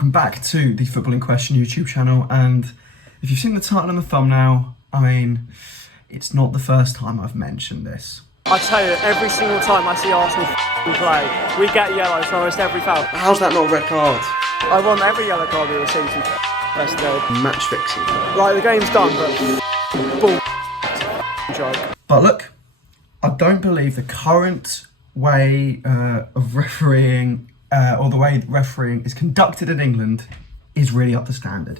welcome back to the Football in Question YouTube channel. And if you've seen the title and the thumbnail, I mean, it's not the first time I've mentioned this. I tell you, every single time I see Arsenal play, we get yellows for almost every foul. How's that not a red card? I want every yellow card we receive to yesterday. Match fixing. Like, the game's done, but bull joke. But look, I don't believe the current way of refereeing, or the way refereeing is conducted in England, is really up to standard.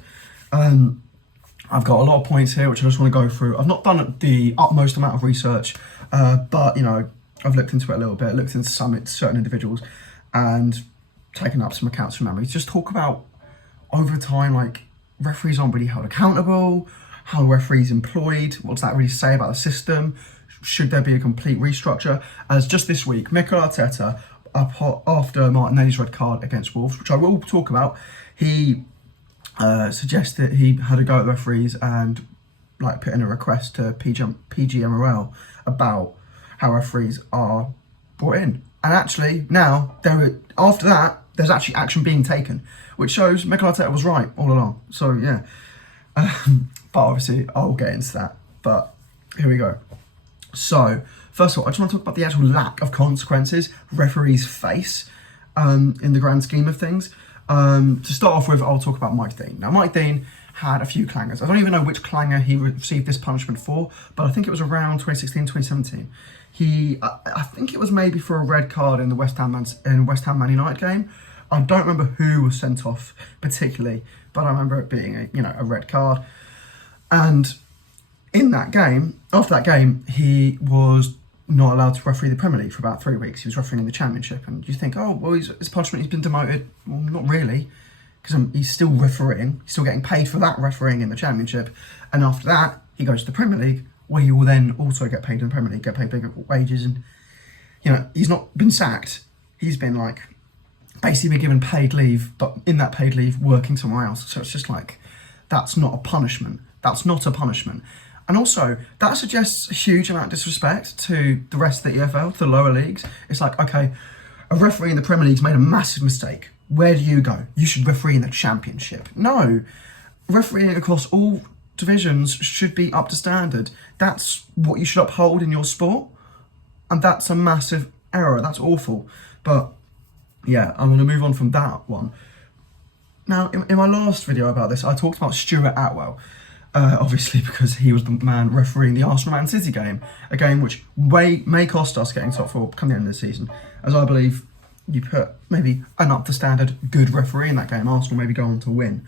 I've got a lot of points here which I just want to go through. I've not done the utmost amount of research, but you know, I've looked into it a little bit, looked into certain individuals, and taken up some accounts from memory. Just talk about over time, like, referees aren't really held accountable, how referees employed, what does that really say about the system? Should there be a complete restructure? As just this week, Mikel Arteta, after Martinelli's red card against Wolves, which I will talk about, he suggested he had a go at the referees and like put in a request to PGMOL about how referees are brought in. And actually now, after that, there's actually action being taken, which shows Mikel Arteta was right all along. So yeah, but obviously I'll get into that. But here we go. So first of all, I just want to talk about the actual lack of consequences referees face in the grand scheme of things. To start off with, I'll talk about Mike Dean. Now, Mike Dean had a few clangers. I don't even know which clanger he received this punishment for, but I think it was around 2016, 2017. I think it was maybe for a red card in the West Ham Man United game. I don't remember who was sent off particularly, but I remember it being a red card. And in that game, after that game, he was not allowed to referee the Premier League for about 3 weeks. He was refereeing in the Championship, and you think, oh, well, his punishment, he's been demoted. Well, not really, because he's still refereeing. He's still getting paid for that refereeing in the Championship. And after that, he goes to the Premier League, where he will then also get paid in the Premier League, get paid bigger wages. And, he's not been sacked. He's been, like, basically been given paid leave, but in that paid leave, working somewhere else. So it's just like, that's not a punishment. That's not a punishment. And also, that suggests a huge amount of disrespect to the rest of the EFL, to the lower leagues. It's like, okay, a referee in the Premier League's made a massive mistake. Where do you go? You should referee in the Championship. No, refereeing across all divisions should be up to standard. That's what you should uphold in your sport. And that's a massive error. That's awful. But yeah, I'm going to move on from that one. Now, in my last video about this, I talked about Stuart Atwell. Obviously, because he was the man refereeing the Arsenal-Man City game, a game which may cost us getting top four come the end of the season, as I believe you put maybe an up-to-standard good referee in that game, Arsenal maybe go on to win,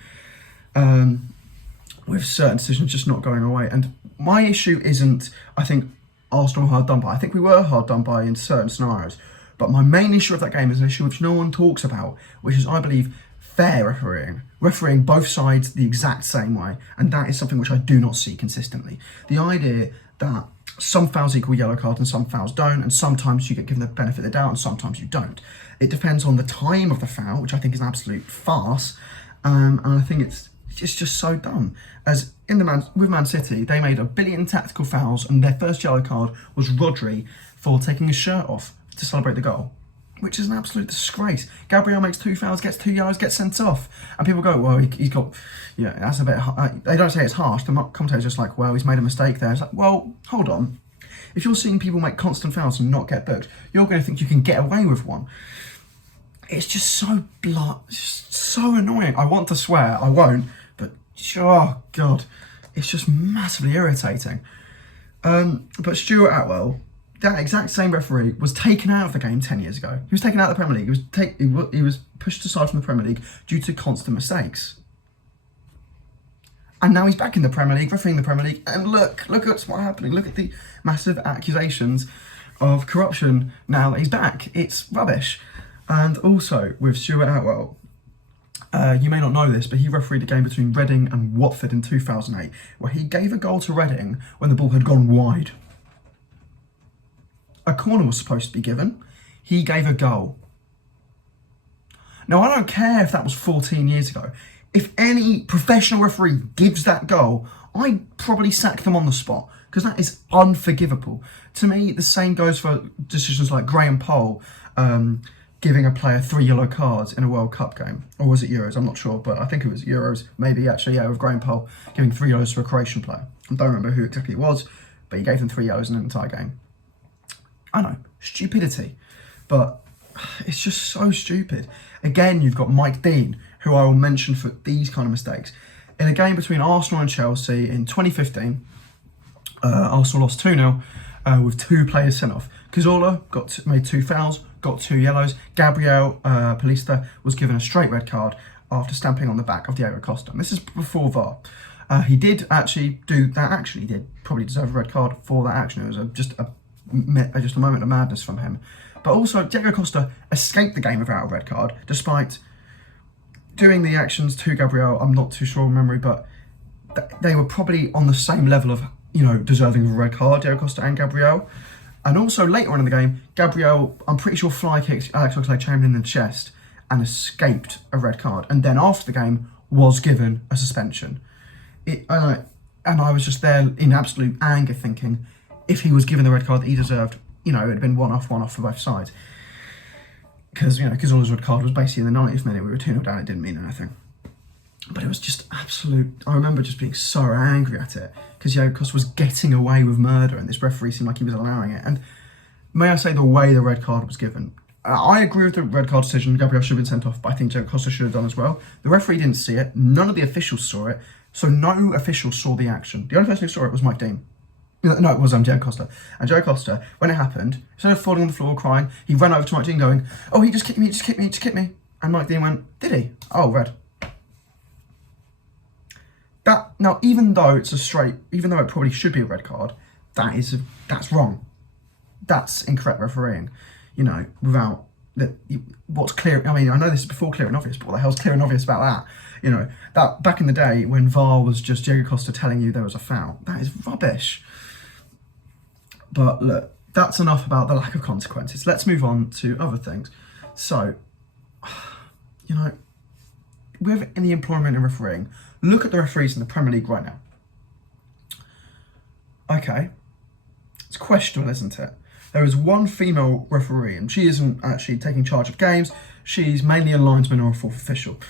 with certain decisions just not going away. And my issue isn't, I think, Arsenal were hard done by. I think we were hard done by in certain scenarios, but my main issue of that game is an issue which no one talks about, which is, I believe, fair refereeing both sides the exact same way, and that is something which I do not see consistently. The idea that some fouls equal yellow cards and some fouls don't, and sometimes you get given the benefit of the doubt and sometimes you don't. It depends on the time of the foul, which I think is an absolute farce, and I think it's just so dumb. As with Man City, they made a billion tactical fouls, and their first yellow card was Rodri for taking his shirt off to celebrate the goal, which is an absolute disgrace. Gabriel makes 2 fouls, gets 2 yellows, gets sent off. And people go, well, he's got, that's a bit, they don't say it's harsh. The commentator's just like, well, he's made a mistake there. It's like, well, hold on. If you're seeing people make constant fouls and not get booked, you're going to think you can get away with one. It's just so so annoying. I want to swear, I won't, but oh God, it's just massively irritating. But Stuart Atwell, that exact same referee, was taken out of the game 10 years ago. He was taken out of the Premier League. He was pushed aside from the Premier League due to constant mistakes. And now he's back in the Premier League, refereeing the Premier League. And look at what's happening. Look at the massive accusations of corruption now that he's back. It's rubbish. And also, with Stuart Atwell, you may not know this, but he refereed a game between Reading and Watford in 2008, where he gave a goal to Reading when the ball had gone wide. A corner was supposed to be given. He gave a goal. Now, I don't care if that was 14 years ago. If any professional referee gives that goal, I'd probably sack them on the spot, because that is unforgivable. To me, the same goes for decisions like Graham Poll giving a player 3 yellow cards in a World Cup game. Or was it Euros? I'm not sure, but I think it was Euros. Maybe, actually, yeah, with Graham Poll giving 3 yellows to a Croatian player. I don't remember who exactly it was, but he gave them 3 yellows in an entire game. I know, stupidity. But it's just so stupid. Again, you've got Mike Dean, who I will mention for these kind of mistakes. In a game between Arsenal and Chelsea in 2015, Arsenal lost 2-0 with 2 players sent off. Cazorla made 2 fouls, got 2 yellows. Gabriel Palista was given a straight red card after stamping on the back of Diego Costa. And this is before VAR. He did actually do that. Actually, did probably deserve a red card for that action. It was just a moment of madness from him. But also, Diego Costa escaped the game without a red card, despite doing the actions to Gabriel. I'm not too sure of memory, but they were probably on the same level of, deserving of a red card, Diego Costa and Gabriel. And also, later on in the game, Gabriel, I'm pretty sure, fly kicked Alex Oxlade-Chamberlain in the chest and escaped a red card. And then after the game, was given a suspension. And I was just there in absolute anger thinking, if he was given the red card that he deserved, it would have been one off for both sides. Because, Cazorla's red card was basically in the 90th minute. We were 2-0 down, it didn't mean anything. But it was just absolute. I remember just being so angry at it because Diego Costa was getting away with murder and this referee seemed like he was allowing it. And may I say, the way the red card was given, I agree with the red card decision. Gabriel should have been sent off, but I think Diego Costa should have done as well. The referee didn't see it. None of the officials saw it. So no official saw the action. The only person who saw it was Mike Dean. No, it was Diego Costa. And Diego Costa, when it happened, instead of falling on the floor crying, he ran over to Mike Dean going, "Oh, he just kicked me, just kicked me, just kicked me." And Mike Dean went, "Did he? Oh, red." Now, even though it probably should be a red card, that's wrong. That's incorrect refereeing. Without what's clear. I mean, I know this is before clear and obvious, but what the hell's clear and obvious about that? That back in the day when VAR was just Diego Costa telling you there was a foul. That is rubbish. But look, that's enough about the lack of consequences. Let's move on to other things. So, with the employment in refereeing, look at the referees in the Premier League right now. Okay, it's questionable, isn't it? There is one female referee, and she isn't actually taking charge of games. She's mainly a linesman or a fourth official.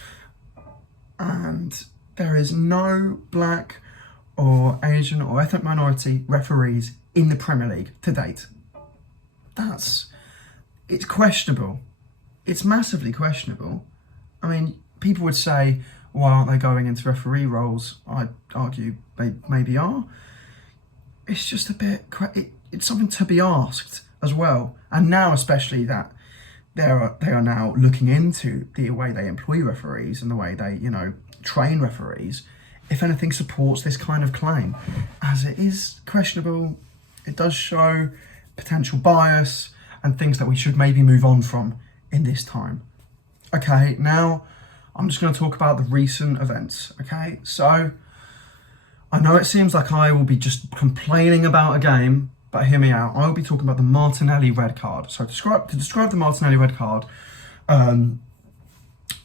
And there is no black or Asian or ethnic minority referees in the Premier League to date. It's questionable. It's massively questionable. I mean, people would say, why aren't they going into referee roles? I'd argue they maybe are. It's just a bit, it's something to be asked as well. And now especially that they are now looking into the way they employ referees and the way they, train referees, if anything supports this kind of claim. As it is questionable, it does show potential bias and things that we should maybe move on from in this time. Okay, now I'm just going to talk about the recent events. Okay, so I know it seems like I will be just complaining about a game, but hear me out. I will be talking about the Martinelli red card. So to describe the Martinelli red card,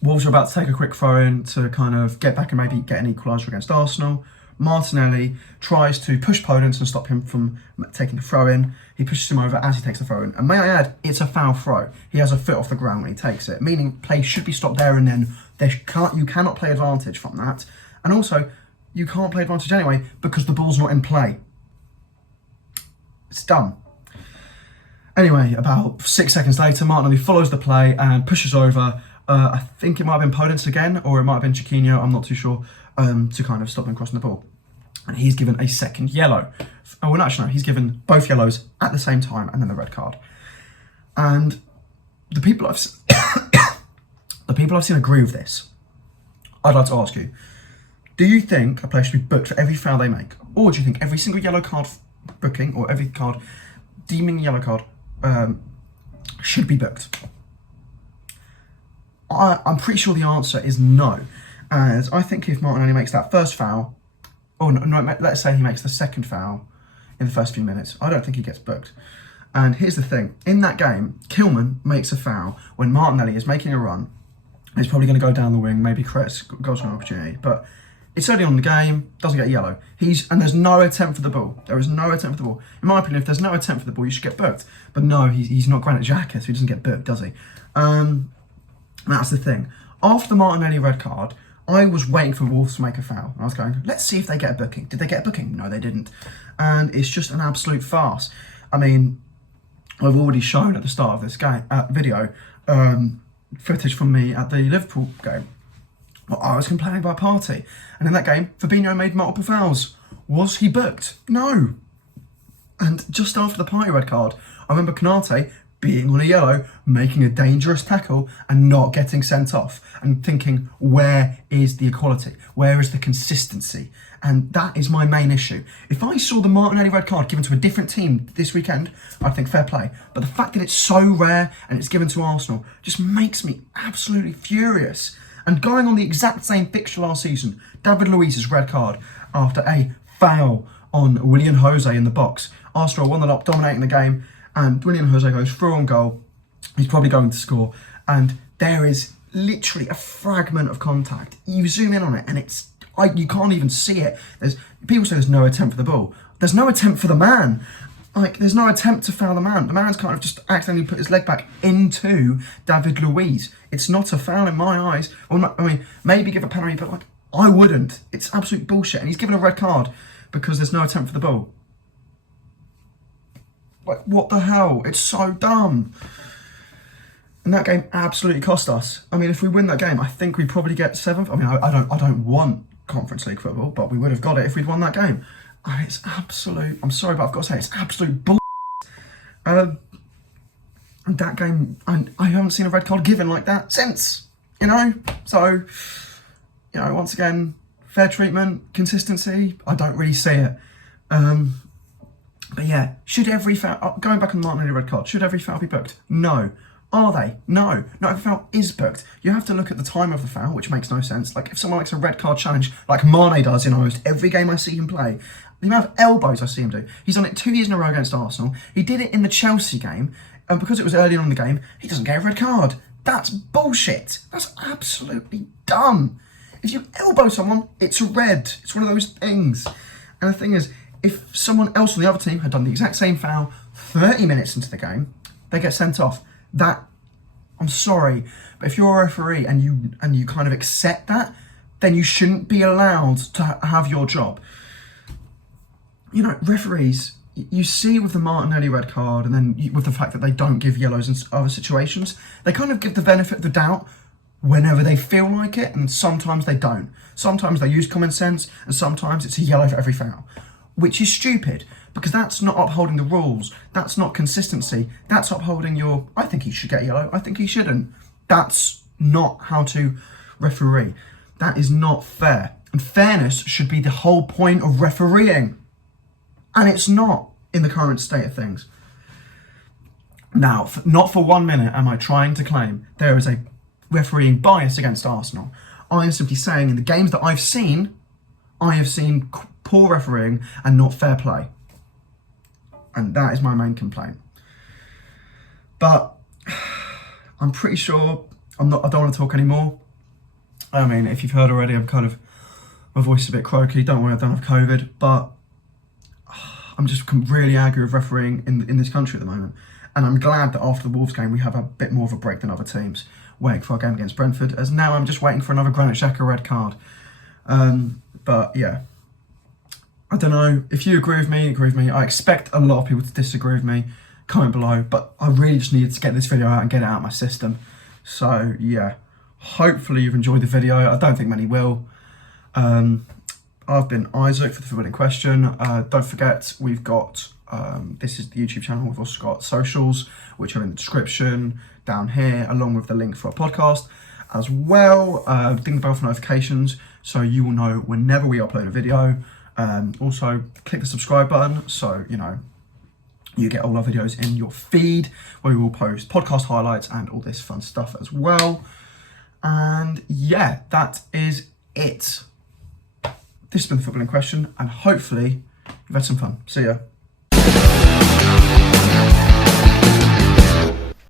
Wolves are about to take a quick throw-in to kind of get back and maybe get an equaliser against Arsenal. Martinelli tries to push Podence and stop him from taking the throw-in. He pushes him over as he takes the throw-in. And may I add, it's a foul throw. He has a foot off the ground when he takes it, meaning play should be stopped there and then. You cannot play advantage from that. And also, you can't play advantage anyway because the ball's not in play. It's dumb. Anyway, about 6 seconds later, Martinelli follows the play and pushes over. I think it might have been Podence again, or it might have been Chiquinho, I'm not too sure, to kind of stop him crossing the ball. And he's given a second yellow. Oh, well, actually, no, he's given both yellows at the same time and then the red card. And the people I've seen agree with this. I'd like to ask you, do you think a player should be booked for every foul they make? Or do you think every single yellow card booking, or every card deeming a yellow card, should be booked? I'm pretty sure the answer is no, as I think if Martinelli makes that first foul, or no, let's say he makes the second foul in the first few minutes, I don't think he gets booked. And here's the thing, in that game, Kilman makes a foul when Martinelli is making a run. He's probably going to go down the wing, maybe create a goal scoring opportunity, but It's early on in the game, doesn't get a yellow. And there's no attempt for the ball. There is no attempt for the ball. In my opinion, if there's no attempt for the ball, you should get booked. But no, he's not Granit Xhaka, so he doesn't get booked, does he? That's the thing. After the Martinelli red card, I was waiting for Wolves to make a foul. I was going, let's see if they get a booking. Did they get a booking? No, they didn't. And it's just an absolute farce. I mean, I've already shown at the start of this video footage from me at the Liverpool game. Well, I was complaining about Partey. And in that game, Fabinho made multiple fouls. Was he booked? No. And just after the Partey red card, I remember Konate being on a yellow, making a dangerous tackle and not getting sent off. And thinking, where is the equality? Where is the consistency? And that is my main issue. If I saw the Martinelli red card given to a different team this weekend, I'd think fair play. But the fact that it's so rare and it's given to Arsenal just makes me absolutely furious. And going on the exact same fixture last season, David Luiz's red card after a foul on Willian Jose in the box. Arsenal 1-0 up, dominating the game, and Willian Jose goes through on goal. He's probably going to score, and there is literally a fragment of contact. You zoom in on it, and you can't even see it. People say there's no attempt for the ball. There's no attempt for the man. There's no attempt to foul the man. The man's kind of just accidentally put his leg back into David Luiz. It's not a foul in my eyes. Well, I mean, maybe give a penalty, but I wouldn't. It's absolute bullshit. And he's given a red card because there's no attempt for the ball. What the hell? It's so dumb. And that game absolutely cost us. I mean, if we win that game, I think we probably get 7th. I mean, I don't want Conference League football, but we would have got it if we'd won that game. And it's absolute, I'm sorry, but I've got to say, it's absolute bull. And that game, and I haven't seen a red card given like that since, So, once again, fair treatment, consistency, I don't really see it. But yeah, should every foul, going back on the Martinelli red card, should every foul be booked? No. Are they? No. Not every foul is booked. You have to look at the time of the foul, which makes no sense. Like, if someone likes a red card challenge, like Mane does in almost every game I see him play, the amount of elbows I see him do. He's done it 2 years in a row against Arsenal. He did it in the Chelsea game, and because it was early on in the game, he doesn't get a red card. That's bullshit. That's absolutely dumb. If you elbow someone, it's a red. It's one of those things. And the thing is, if someone else on the other team had done the exact same foul 30 minutes into the game, they get sent off. I'm sorry, but if you're a referee and you kind of accept that, then you shouldn't be allowed to have your job. Referees, you see with the Martinelli red card, and then with the fact that they don't give yellows in other situations, they kind of give the benefit of the doubt whenever they feel like it, and sometimes they don't. Sometimes they use common sense, and sometimes it's a yellow for every foul, which is stupid, because that's not upholding the rules. That's not consistency. That's upholding I think he should get yellow, I think he shouldn't. That's not how to referee. That is not fair. And fairness should be the whole point of refereeing. And it's not in the current state of things. Now, not for 1 minute am I trying to claim there is a refereeing bias against Arsenal. I am simply saying in the games that I've seen, I have seen poor refereeing and not fair play. And that is my main complaint. But I'm pretty sure I don't want to talk anymore. I mean, if you've heard already, my voice is a bit croaky. Don't worry, I don't have COVID. But I'm just really angry with refereeing in this country at the moment. And I'm glad that after the Wolves game, we have a bit more of a break than other teams. Waiting for our game against Brentford, as now I'm just waiting for another Granit Xhaka red card. But yeah, I don't know. If you agree with me, I expect a lot of people to disagree with me. Comment below. But I really just needed to get this video out and get it out of my system. So yeah, hopefully you've enjoyed the video. I don't think many will. I've been Isaac for the Footballing Question. Don't forget, we've got, this is the YouTube channel. We've also got socials, which are in the description down here, along with the link for our podcast as well. Ding the bell for notifications so you will know whenever we upload a video. Also, click the subscribe button so you get all our videos in your feed, where we will post podcast highlights and all this fun stuff as well. And yeah, that is it. This has been the Footballing Question, and hopefully you've had some fun. See ya.